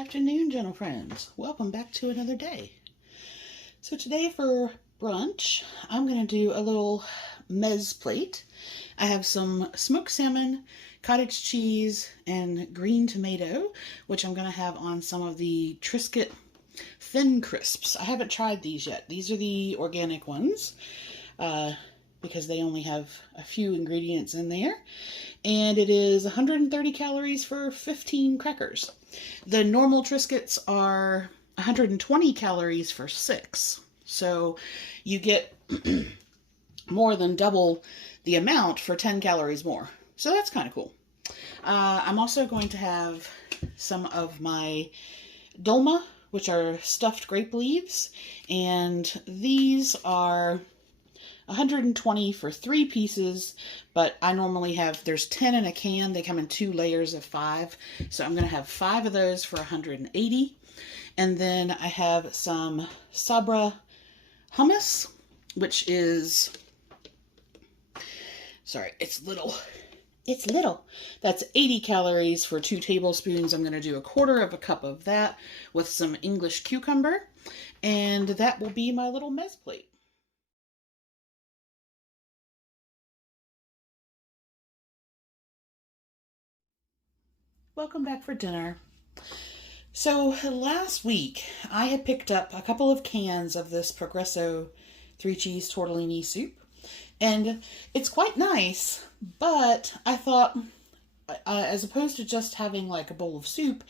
afternoon, gentle friends. Welcome back to another day. So today for brunch, I'm going to do a little mezze plate. I have some smoked salmon, cottage cheese, and green tomato, which I'm going to have on some of the Triscuit Thin crisps. I haven't tried these yet. These are the organic ones because they only have a few ingredients in there. And it is 130 calories for 15 crackers. The normal Triscuits are 120 calories for 6. So you get more than double the amount for 10 calories more. So that's kind of cool. I'm also going to have some of my Dolma, which are stuffed grape leaves. And these are 120 for 3 pieces, but I normally have, there's 10 in a can. They come in 2 layers of 5. So I'm going to have 5 of those for 180. And then I have some Sabra hummus, which is, sorry, it's little. It's little. That's 80 calories for 2 tablespoons. I'm going to do a quarter of a cup of that with some English cucumber. And that will be my little mezze plate. Welcome back for dinner. So last week I had picked up a couple of cans of this Progresso 3-cheese tortellini soup, and it's quite nice, but I thought as opposed to just having like a bowl of soup,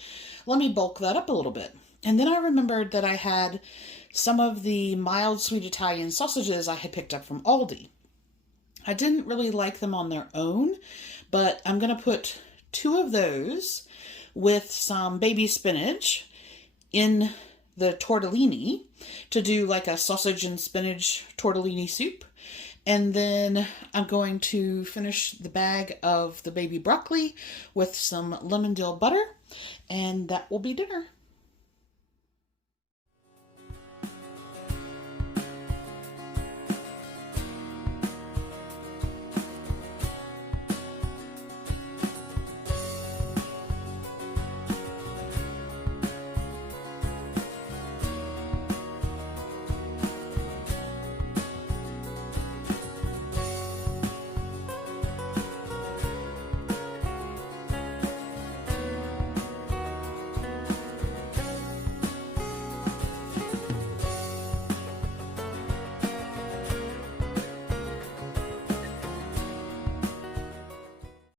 let me bulk that up a little bit. And then I remembered that I had some of the mild sweet Italian sausages I had picked up from Aldi. I didn't really like them on their own, but I'm going to put 2 of those with some baby spinach in the tortellini to do like a sausage and spinach tortellini soup. And then I'm going to finish the bag of the baby broccoli with some lemon dill butter, and that will be dinner.